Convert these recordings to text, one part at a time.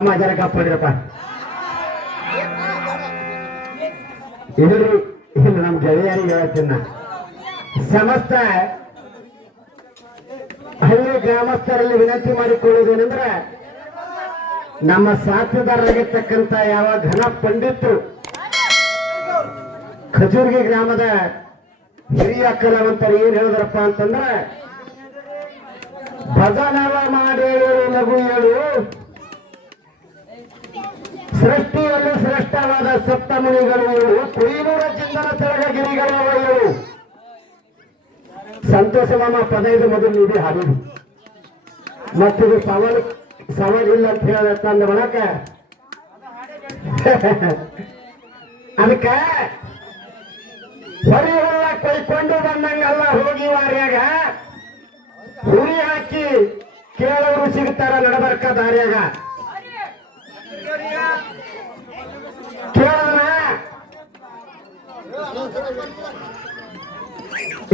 माझ्या ಕಾಪಾಡಿರಪ್ಪ ಇದ್ರಿ ಇದು ನಮ್ಮ ಗೆಳೆಯರಿಗೆ ಹೇಳ್ತೀನಿ ಸಮಸ್ತ ಹಳ್ಳಿ ಗ್ರಾಮಸ್ಥರಲ್ಲಿ ವಿನಂತಿ ಮಾಡಿಕೊಳ್ಳುವುದೇನೆಂದ್ರೆ ನಮ್ಮ ಸಾಥಿದಾರರಾಗಿರ್ತಕ್ಕಂಥ ಯಾವ ಘನ ಪಂಡಿತರು ಖಜೂರ್ಗಿ ಗ್ರಾಮದ ಹಿರಿಯ ಕಲಾವಂತರು ಏನ್ ಹೇಳಿದ್ರಪ್ಪ ಅಂತಂದ್ರೆ ಭಜನವ ಮಾಡಿ ಲಘು ಹೇಳು ಸೃಷ್ಟಿಯಲ್ಲಿ ಶ್ರೇಷ್ಠವಾದ ಸಪ್ತಮುನಿಗಳು ಹೇಳು ಕೊಯ್ನೂರ ಚಿಂತನ ಸರಗಗಿರಿಗಳು ಹೇಳು ಸಂತೋಷ ಮಾಮ ಪದ ಇದು ಮೊದಲು ನೀಡಿ ಹಾಡಿದು ಮತ್ತಿದು ಸವಾಲಿಲ್ಲ ಅಂತ ಹೇಳಂದ ಒಳಕ ಅದಕ್ಕೆ ಹೊರಿ ಹುಲ್ಲ ಕೊಯ್ಕೊಂಡು ಬಂದಂಗಲ್ಲ ಹೋಗಿ ವಾರ್ಯಾಗ ಹುರಿ ಹಾಕಿ ಕೇಳೋರು ಸಿಗ್ತಾರ ನಡಬರ್ಕ ದಾರ್ಯಾಗ ಕೇಳೋಣ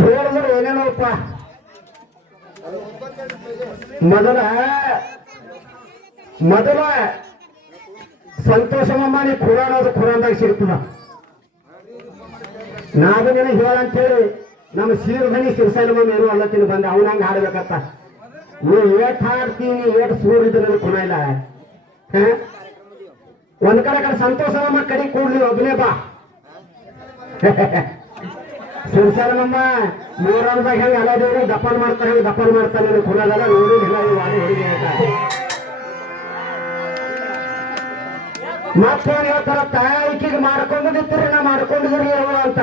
ಹೇಳಿದ್ರು ಏನೇನೋಪ್ಪ ಮೊದಲ ಸಂತೋಷಮಮ್ಮ ನೀ ಖುರಾನ್ ಅದು ಖುರಾನ್ದಾಗ ಸಿಗ್ತದ ನಾದು ನಿನಗೆ ಹೇಳಂತೇಳಿ ನಮ್ಮ ಸೀರ್ಧನಿ ಶಿವಸೇನಮ್ಮ ಏನು ಅಲ್ಲತ್ತೀನಿ ಬಂದೆ ಅವನಂಗ ಹಾಡ್ಬೇಕತ್ತ ನೀ ಏಟ್ ಹಾಡ್ತೀನಿ ಏಟ್ ಸೂರ್ ಇದ್ರೆ ನನಗೆ ಖುನ ಇಲ್ಲ ಒಂದ್ ಕಡೆ ಸಂತೋಷಮಮ್ಮ ಕಡೆ ಕೂಡ್ಲಿ ಒಬ್ಬನೇ ಬಾ ಶಿವಸೇನಮ್ಮ ಮೂರದಾಗ ಹೆಂಗ ಎಲ್ಲ ದೇವ್ರಿಗೆ ದಪ್ಪನ್ ಮಾಡ್ತಾರೆ ಹೆಂಗೆ ದಪ್ಪನ್ ಮಾಡ್ತಾನೆ ಖುನದಲ್ಲ ನೋಡಿ ವಾಡಿ ಹೊಡಿಗೆ ಮತ್ತೇನ್ ಹೇಳ್ತಾರ ತಯಾರಿಕೆಗೆ ಮಾಡ್ಕೊಂಡಿರ್ತೀರಿ ನಾ ಮಾಡ್ಕೊಂಡಿದ್ರಿ ಅವರು ಅಂತ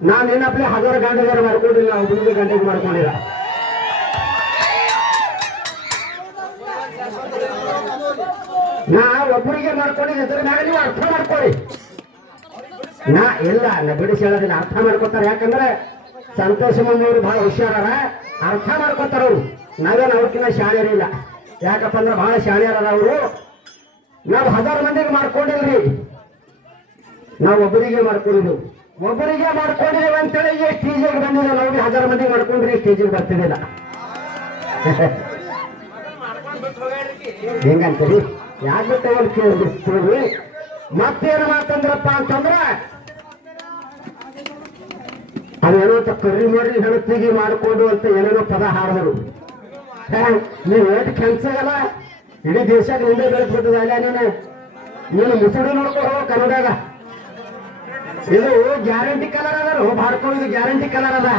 ನಾನೇನಪ್ಲೆ 1000 ಗಂಟೆಗಾರ ಮಾಡ್ಕೊಂಡಿಲ್ಲ ಒಬ್ಬನಿಗೆ ಗಂಟೆಗೆ ಮಾಡ್ಕೊಂಡಿಲ್ಲ ನಾ ಒಬ್ಬರಿಗೆ ಮಾಡ್ಕೊಂಡಿದ್ದ ಮ್ಯಾಗ ನೀವು ಅರ್ಥ ಮಾಡ್ಕೊಳ್ಳಿ ನಾ ಇಲ್ಲ ನಾ ಬಿಡಿಸಿ ಹೇಳೋದಿಲ್ಲ ಅರ್ಥ ಮಾಡ್ಕೊತಾರ ಯಾಕಂದ್ರೆ ಸಂತೋಷಮ್ಮನವರು ಬಹಳ ಹುಷಾರಾರ ಅರ್ಥ ಮಾಡ್ಕೊತಾರ ಅವ್ರು ನಾವೇನು ಅವ್ರಕಿನ್ನ ಶಾಣ್ಯರಿಲ್ಲ ಯಾಕಪ್ಪ ಅಂದ್ರೆ ಬಹಳ ಶಾಣ್ಯರ ಅವರು ನಾವು 1000 ಮಂದಿಗೆ ಮಾಡ್ಕೊಂಡಿಲ್ರಿ ನಾವು ಒಬ್ಬರಿಗೆ ಮಾಡ್ಕೊಂಡಿದ್ವು ಒಬ್ಬರಿಗೆ ಮಾಡ್ಕೊಂಡಿದ್ದೇವೆ ಅಂತೇಳಿ ಸ್ಟೇಜಿಗೆ ಬಂದಿಲ್ಲ ನಾವು 1000 ಮಂದಿಗೆ ಮಾಡ್ಕೊಂಡ್ರಿ ಸ್ಟೇಜಿಗೆ ಬರ್ತಿದ್ದಿಲ್ಲ ಹೆಂಗಂತೀರಿ ಯಾಕೆ ಕೇಳಿಸ್ತೀವಿ ಮತ್ತೇನು ಮಾತಂದ್ರಪ್ಪ ಅಂತಂದ್ರ ಅದೇನೋ ಕರ್ರಿ ಮಾಡ್ರಿ ಹೆಣತಿಗೆ ಮಾಡಿಕೊಂಡು ಅಂತ ಏನೇನೋ ಪದ ಹಾಡಿದ್ರು ನೀವು ಏಟ್ ಕೆಲ್ಸಗಲ್ಲ ಇಡೀ ದೇಶಕ್ಕೆ ನಿಂದೆ ಬೆಳೆಸ್ಬಿಟ್ಟದ ಅಲ್ಲ ನೀನು ಮುಸುಡಿ ನೋಡ್ಕೊ ಕನ್ನಡಾಗ ಇದು ಗ್ಯಾರಂಟಿ ಕಲರ್ ಅದ ಬಾಡ್ಕೊಂಡು ಗ್ಯಾರಂಟಿ ಕಲರ್ ಅದ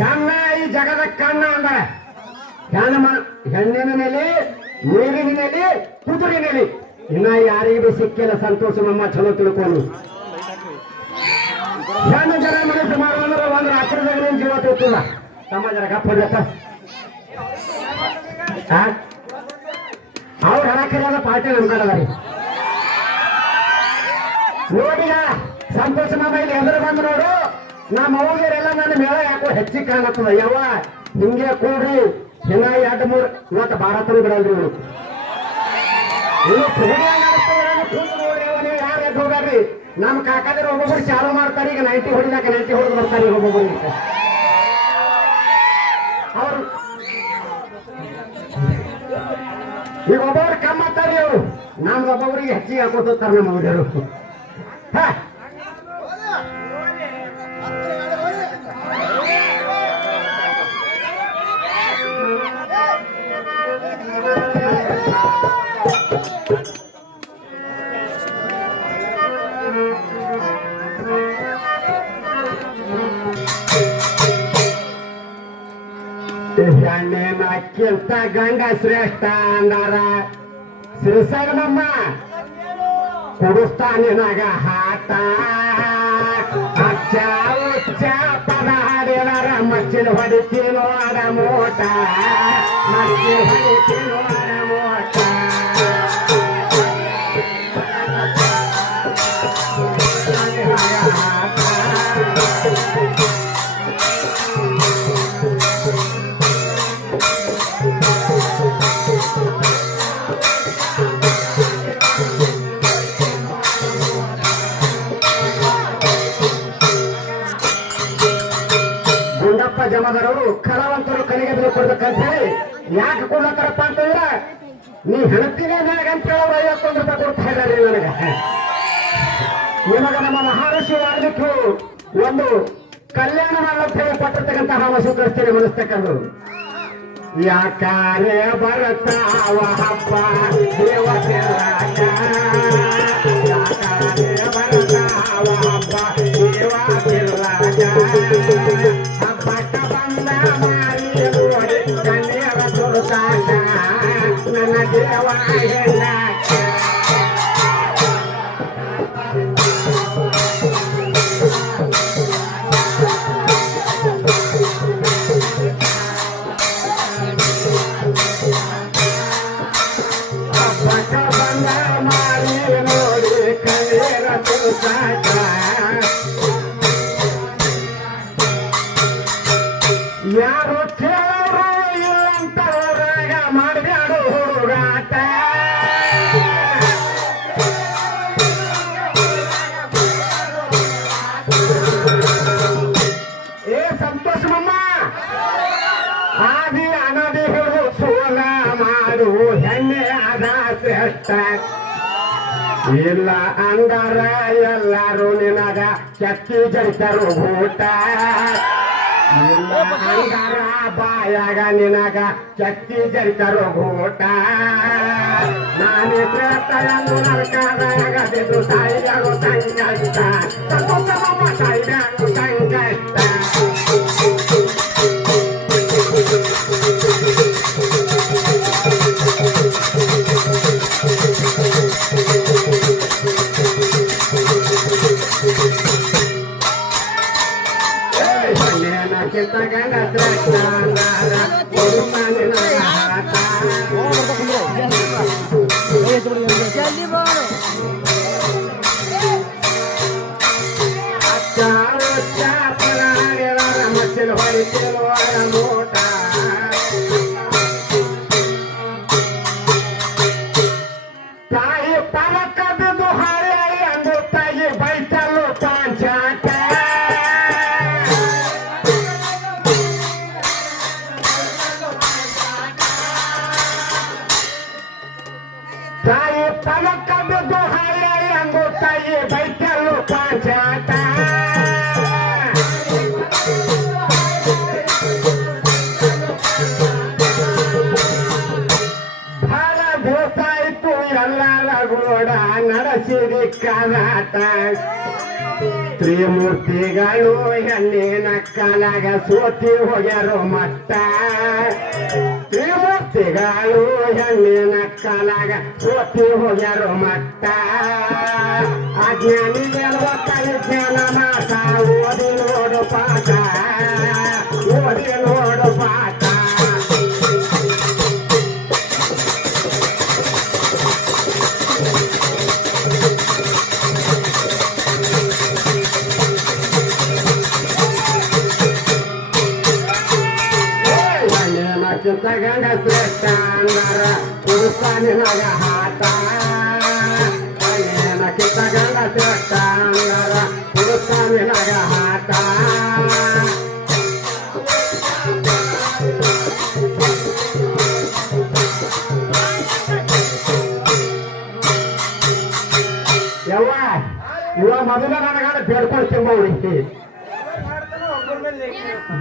ಹೆಣ್ಣ ಈ ಜಗದ ಕಣ್ಣ ಅಂದ ಹೆಣ್ಣಿನ ಮೇಲೆ ನೀರಿನ ಮೇಲೆ ಕುದುರಿನಲ್ಲಿ ಇನ್ನ ಯಾರಿಗೂ ಸಿಕ್ಕಿಲ್ಲ ಸಂತೋಷಮಮ್ಮ ಚಲೋ ತಿಳ್ಕೊಂಡು ಹೆಣ್ಣು ಜನ ಮನಸ್ಸು ಮಾಡುವಂದ್ರೆ ಒಂದು ರಾತ್ರಿದಾಗ ಜೀವ ತಿಳ್ತಿಲ್ಲ ತಮ್ಮ ಜನ ಗಪ್ಪ ಅವ್ರು ಹಣಕರಿಯಾದ ಪಾರ್ಟಿ ನಂಬ್ಕೊಂಡದಾರಿ ನೋಡಿನ ಸಂತೋಷ ಮಾಮ ಇಲ್ಲಿ ಎದುರು ಬಂದು ನೋಡು ನಮ್ಮ ಅವ್ಗೆಲ್ಲ ನನ್ನ ಮೇಳ ಯಾಕೋ ಹೆಚ್ಚಿಗೆ ಕಾಣತ್ತದ ಯಾವ ಹಿಂಗೆ ಕೂಡ್ರಿ ದಿನ 2-3 ಇವತ್ತು ಭಾರತನು ಬಿಡಲ್ರಿ ಯಾರು ಎದ್ದು ಹೋಗ್ರಿ ನಮ್ಮ ಕಾಕಾದ್ರೆ ಒಬ್ಬೊಬ್ರು ಚಾಲು ಮಾಡ್ತಾರೆ ಈಗ 90 ಹೊಡಿಲಾಕ 90 ಹೊಡೆದು ಬರ್ತಾರೆ ಒಬ್ಬೊಬ್ರು ಅವರು ಈಗ ಒಬ್ಬೊಬ್ರು ಕಮ್ಮ ಮಾಡ್ತಾರೆ ಅವರು ನಮ್ಗೆ ಒಬ್ಬೊಬ್ರಿಗೆ ಹೆಚ್ಚಿಗೆ ಹಾಕೋತಾರೆ ನಮ್ಮ ಹುಡುಗರು ಹೆಣ್ಣಿನಕ್ಕಿಂತ ಗಂಡ ಶ್ರೇಷ್ಠ ಅಂದಾರ ಸಿರಿಸಗನಮ್ಮ ಕುಡಿಸ್ತಾನೆ ನಗ ಹಾಟ ಅಚ್ಚ ಉಚ್ಚ ಪದ ಹಾಡಿದಾರ ಮಚ್ಚಿನ ಹೊಡಿತೀನೋ ಅಡ ಮೋಟ ಮಚ್ಚಿನ ಹೊಡಿತೀನೋ ಅಡ ಮೋಟ ಜಮದರವರು ಕಲಾವಂತರು ಕಲಿಗೆ ಬೆಲೆ ಕೊಡ್ಬೇಕಂತ ಹೇಳಿ ಯಾಕೆ ಕೊಡ್ಲತ್ತಾರಪ್ಪ ಅಂತಂದ್ರ ನೀ ಹೆಣತಿಗೆ ಮ್ಯಾಗ ಅಂತ ಹೇಳೋರು 51 ರೂಪಾಯಿ ಕೊಡ್ತಾ ಇದ್ದಾರೆ ನನಗೆ. ನಿಮಗ ನಮ್ಮ ಮಹರ್ಷಿ ವಾಲ್ಮೀಕಿ ಒಂದು ಕಲ್ಯಾಣ ಮಾಡಲು ಹೇಳಿ ಕೊಟ್ಟಿರ್ತಕ್ಕಂತಹ ನಾವು ಸ್ವೀಕರಿಸ್ತೇನೆ ಮನಸ್ತಕ್ಕಂಥದ್ದು. ಯಾಕಾರೆ ಬರ್ತಾವ ಹಬ್ಬ ದೇವತೆರಾಗ, ಯಾಕಾರೆ ಬರ್ತಾವ ಹಬ್ಬ ದೇವತೆರಾಗ, ಹಬ್ಬಕ್ಕ ಬಂದ ಮಾರಿ ನೋಡಿ ಕನ್ಯರ ತುರುಸಾಗ ನನ್ನ ದೇವ ಹೆಣ್ಣಾಕ. ಯಾರು ಕೇಳೋರು ಇಲ್ಲಂತ ಊರಾಗ ಮಾಡಬ್ಯಾಡು ಹುಡುಗಾಟ. ಏ ಸಂತೋಷ ಮಮ್ಮ ಆದಿ ಅನದಿ ಹಿಡಿದು ಸೋಲ ಮಾಡು ಹೆಣ್ಣೆ ಆದ ಶ್ರೇಷ್ಠ. ಇಲ್ಲ ಅಂಗಾರ ಎಲ್ಲರೂ ನಿನಗ ಚಕ್ಕಿ ಜಡಿತರು ಊಟ. ಇಲ್ಲ ಅಂಗಾರ ಬಾಯಾಗ ನಿನಗ ಚಕ್ಕಿ ಜಡಿತರು ಊಟ. ನಾನೇ ಪ್ರೇತಯನ್ನು ನರಕದಾಗ ಬಿದ್ದು ಸಾಯಿಯಾಗೋ ಸಂಕಷ್ಟ. ಸಂತೋಷಮ್ಮ ಸಾಯಿಯಾಗೋ ಸಂಕಷ್ಟ. ಗಂಡ ತಾಯಿ ಪಲಕ ಬಿದ್ದು ಹಾಳೆ ಅಂದು ತಾಯಿ ಬೈತಲು ಪಾಂಚಾಟ. ತಾಯಿ ಪಲಕ ಬಿದ್ದು ಹಾಳೆ ಅಂದು ತಾಯಿ ಬೈತಲು ಪಾಂಚಾಟ. ಎಲ್ಲರ ಗೋಡ ನಡೆಸಿರಿ ಕಲಾಟ. ತ್ರಿಮೂರ್ತಿಗಳು ಹೆಣ್ಣಿನ ಕಾಲಾಗ ಸೋತಿ ಹೋಗ್ಯಾರೋ ಮಟ್ಟ. ತ್ರಿಮೂರ್ತಿಗಳು ಹೆಣ್ಣಿನ ಕಾಲಾಗ ಸೋತಿ ಹೋಗ್ಯಾರೋ ಮಟ್ಟ. ಅಜ್ಞಾನಿಗೆ ಕಲಿ ಜ್ಞಾನ ಮಾತ ಓದಿ ನೋಡು ಪಾಠ, ಓದಿ ನೋಡು ಪಾಠ. ಗಂಡ ಶ್ರೇಷ್ಠ ಅಂದರ ಪುರುಷ ನಿನಗ ಹಾಟ. ಕಿತ್ತ ಗಂಡ ಶ್ರೇಷ್ಠ ಅಂದರ ಪುರುಷ ನಿನಗ ಹಾಟ. ಯವ್ವ ಇವ ಮೊದಲ ನನಗಾದ ಬೇಡ್ಕೊಂಡು ತಿಂಬವ್ರಿಗೆ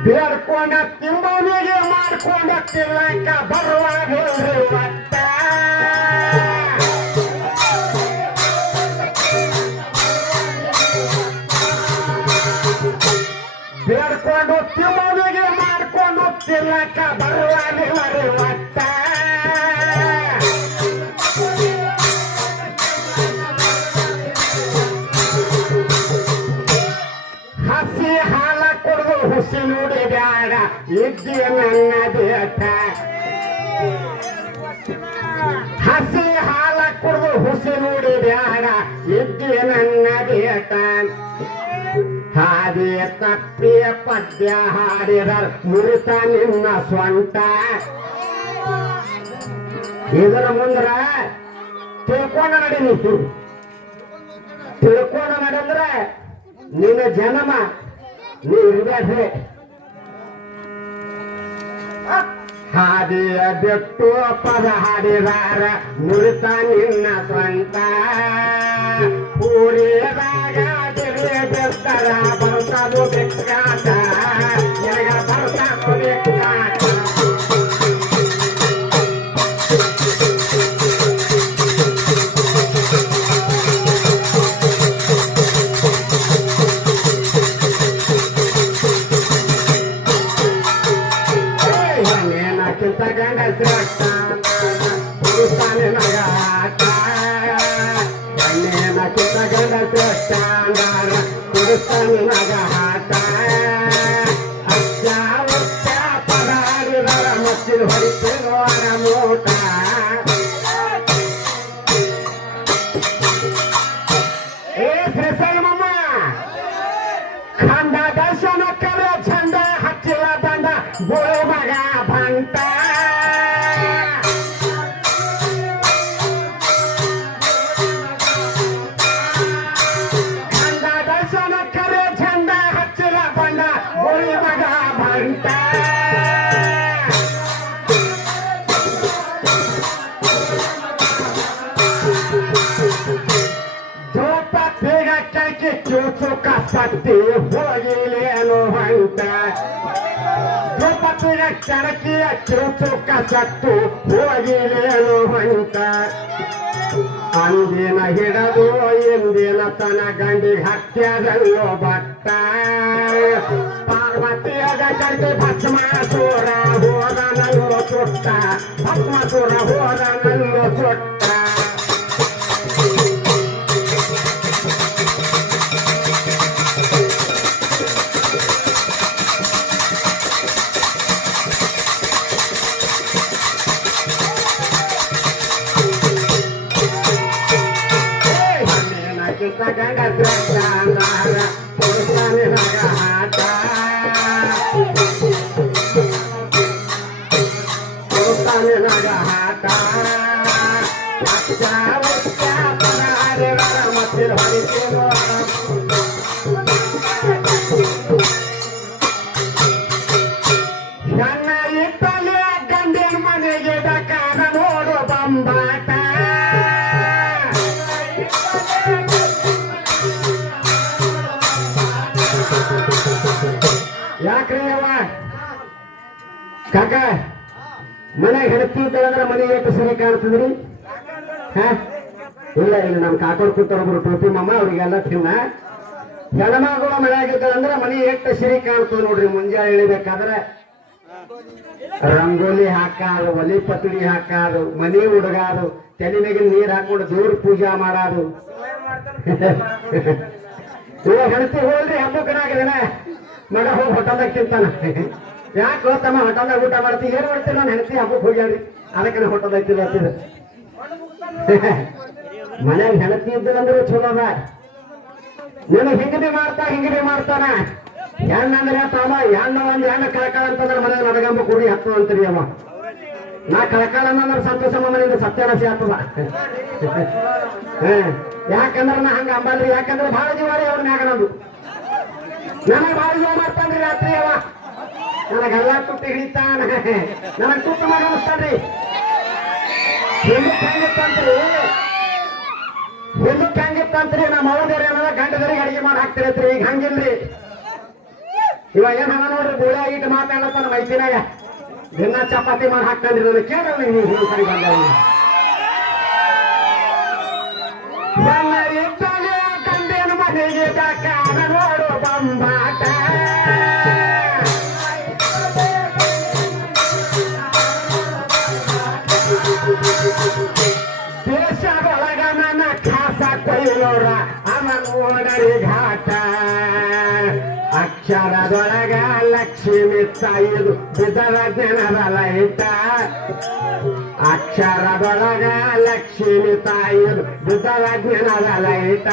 ಬೇಡ್ಕೊಂಡ ತಿಂಬವನಿಗೆ ಮಾಡ್ಕೊಂಡ ತಿನ್ನಕ ಬರುವಾಗ ಒಟ್ಟ. ಬೇಡ್ಕೊಂಡು ತಿಂಬವನಿಗೆ ಮಾಡ್ಕೊಂಡು ತಿನ್ನಕ ಬರುವಾಗ ಒಟ್ಟ. ಹಸಿ ಹಾಲ ಕೊಡುದು ಹುಸಿ ನೋಡಿ ಬ್ಯಾಡ ಇದ್ದಿ ನನ್ನ ಬೇಟ. ಹಸಿ ಹಾಲ ಕುಡಿದು ಹುಸಿ ನೋಡಿ ಬ್ಯಾಡ ಇದ್ದಿ ನನ್ನ ಬೇಟ. ಹಾದಿ ತಪ್ಪಿಯ ಪದ್ಯ ಹಾಡಿದ ಮುರಿತ ನಿನ್ನ ಸ್ವಂತ. ಇದರ ಮುಂದ್ರ ತಿಳ್ಕೊಂಡ ನಡಿ ನೀತಿ. ತಿಳ್ಕೊಂಡ ನಡೆಂದ್ರೆ ನಿನ್ನ ಜನ್ಮ ನೀ ಇರ್ಬೇಡ್ರಿ. ಹಾದಿಯ ಬಿಟ್ಟು ಪದ ಹಾಡಿದಾರ ನುರಿತ ನಿನ್ನ ಸ್ವಂತ ಊರಿದಾಗ ಬಿರ್ತಾರ ಬರ್ತದು ಬೆಕ್ಕಾಟ ನಿನಗ ಬರ್ತದು ಬೆಕ್ಕಾಟ ಖಂಡ ದರ್ಶನ ಕರೆ ಚಂದ ಹಚ್ಚಿಲ್ಲ ಬಂದ ಬೋಳು ಮಗ ಬಂತ ಖಂಡ ದರ್ಶನ ಕರೆ ಚಂದ ಹಚ್ಚಿಲ್ಲ ಬಂದ ಬೋಳು ಮಗ ಬಂತ ಚೂಚುಕ ಸತ್ತಿ ಹೋಗಿಲೇನು ಅಂತ ದ್ರೌಪದಿಯ ಚರಕಿಯ ಚೂಚುಕ ಸತ್ತು ಹೋಗಿಲೇನು ಅಂತ ಅಂದಿನ ಹಿಡದು ಇಂದಿನ ತನ ಗಂಡಿಗೆ ಹತ್ಯದಲ್ಲೋ ಬಟ್ಟ ಪಾರ್ವತಿಯದ ಕಡೆ ಭಸ್ಮಾಸುರ ಹೋದನಲ್ಲೋ ಚುಟ್ಟ ಭಸ್ಮಾಸುರ ಹೋದನಲ್ಲೋ ಚುಟ್ಟ ಗಂಡಿನ ಮನೆಗೆ ಡಕಾರ ನೋಡು ಬಂಬಾಟ ಯಾಕ್ರಿ ಅವ ಕಾಕ ಮನೆಗೆ ಹೆಣತಿ ಇದ್ದಳಂದ್ರೆ ಮನೆ ಎಷ್ಟು ಸರಿ ಕಾಣ್ತದ್ರಿ ಇಲ್ಲ ಇಲ್ಲ ನಮ್ ಕಾಕೋಡ್ ಕೂತಾರೊಬ್ರು ಟೋಪಿ ಮಮ್ಮ ಅವ್ರಿಗೆಲ್ಲ ತಿನ್ನ ಹೆಣ್ಮಗಳು ಮನೆಯಾಗಿದ್ದಳಂದ್ರೆ ಮನೆ ಎಷ್ಟು ಸರಿ ಕಾಣ್ತದ ನೋಡ್ರಿ ಮುಂಜಾನೆ ಇಳಿಬೇಕಾದ್ರೆ ರಂಗೋಲಿ ಹಾಕಾರು ಒಲಿ ಪತ್ರಿ ಹಾಕಾರು ಮನಿ ಹುಡುಗಾರು ತಲೆ ಮೇಲೆ ನೀರ್ ಹಾಕೊಂಡು ದೇವ್ರ ಪೂಜಾ ಮಾಡಾರು ಇವಾಗ ಹೆಣತಿ ಹೋಲ್ರಿ ಹಬ್ಬಕ್ಕನಾಗಿದ್ದೇನೆ ಮಗ ಹೋಗಿ ಹೋಟೆಲ್ದಾಗ ತಿಂತಾನ ಯಾಕೆ ಹೋಗ್ತಮ್ಮ ಹೋಟೆಲ್ದಾಗ ಊಟ ಮಾಡ್ತೀವಿ ಏನ್ ಮಾಡ್ತೀನಿ ನಾನು ಹೆಣತಿ ಹಬ್ಬಕ್ಕೆ ಹೋಗ್ಯಾಡ್ರಿ ಅದಕ್ಕೆ ನಾ ಹೋಟೆಲ್ದಾಗ ತಿನ್ನತ್ತಿದ ಮನ್ಯಾಗ ಹೆಣತಿ ಇದ್ದದಂದ್ರೆ ಚಲೋ ಅದ ನಿನಗೆ ಹಿಂಗನೆ ಮಾಡ್ತಾನ ಹೆಣ್ಣಂದ್ರೆ ತಾಮ ಹೆಣ್ಣ ಒಂದ್ ಹೆಣ್ಣ ಕಳಕಾಳ ಅಂತಂದ್ರೆ ಮನೆಗೆ ನಡಗಂಬ ಕುಡಿ ಹತ್ತು ಅಂತೀರಿ ಅವ ನಾ ಕಳಕಾಳ ಅಂದ್ರೆ ಸಂತೋಷಮ್ಮ ಮನೆಯಿಂದ ಸತ್ಯನಾಶಿ ಆಗ್ತದ ಯಾಕಂದ್ರೆ ನಾ ಹಂಗ ಅಂಬಲ್ರಿ ಯಾಕಂದ್ರೆ ಬಹಳ ಜೀವಾರಿ ಅವ್ರ ಮ್ಯಾಗ ನಂದು ನನಗೆ ಬಹಳ ಜೀವ ಮಾಡ್ತಾನ್ರಿ ರಾತ್ರಿ ಅವ ನನಗೆಲ್ಲ ತುಟ್ಟಿ ಹಿಡಿತಾನ ನನಗೆ ತುಟ್ಟು ಮಾಡಿ ಅನಿಸ್ತಾನ್ರಿ ಹಿಂದಕ್ಕೆ ಹೆಂಗಿತ್ತಂತ್ರಿ ನಮ್ಮ ಅವದೇರಿ ಅನ್ನೋದ ಗಂಡದರಿಗೆ ಅಡಿಗೆ ಮಾಡಿ ಹಾಕ್ತಿರತ್ರಿ ಈಗ ಹಂಗಿಲ್ರಿ ಇವಾಗ ಏನ್ ಹಂಗ ನೋಡ್ರಿ ಗೋಳಿ ಆಗಿಟ್ಟು ಮಾತಾಡತ್ತಾನ ಮೈಸಿನಾಗ ದಿನ ಚಪಾತಿ ಮಾಡಿ ಹಾಕ್ತಾನ್ರಿ ನನಗೆ ಕೇಳಲ್ಲ ನೀವು ಕಡೆ ಬಂದ ಗಂಡನ ಮನೆಗೆ ಕಾರ ನೋಡು ಬಂಬಾಟ ದೇಶದೊಳಗ ನನ್ನ ಖಾಸ ಕೊಯ್ಯೋರ ಅವನ ಓಡರಿ ಘಾಟ ಅಕ್ಷರದೊಳಗ ಲಕ್ಷ್ಮಿ ತಾಯಿದು ಬಿದರ ಜನರ ಲೈಟ ಅಕ್ಷರದೊಳಗ ಲಕ್ಷ್ಮಿ ತಾಯಿದು ಬಿದರ ಜನರ ಲೈಟ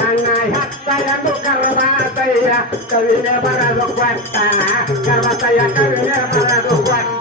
ಕಣ್ಣ ಹೆತ್ತಯದು ಕರ್ವಾತಯ್ಯ ಕವಿನೆ ಬರದು ಕೊಟ್ಟ ಕರ್ವತಯ್ಯ ಕವಿನೆ ಬರದು ಕೊಟ್ಟ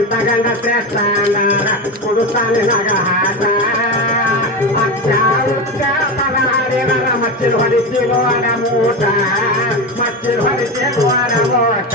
ನಿಂತ ಗಂಡ ಶ್ರೇಷ್ಠ ಅಂಗಾರ ಕುಡುತ್ತಾನೆ ನಗ ಹಾಟ ಅಚ್ಚ ಉಚ್ಚ ಪದ ಹರಿವರ ಮಚ್ಚಿಲ್ ಹೊಡಿತೀನೋ ಅಡ ಮೂಟ ಮಚ್ಚಿಲ್ ಹೊಡಿತೀನೋ ಅಡ ಮೂಟ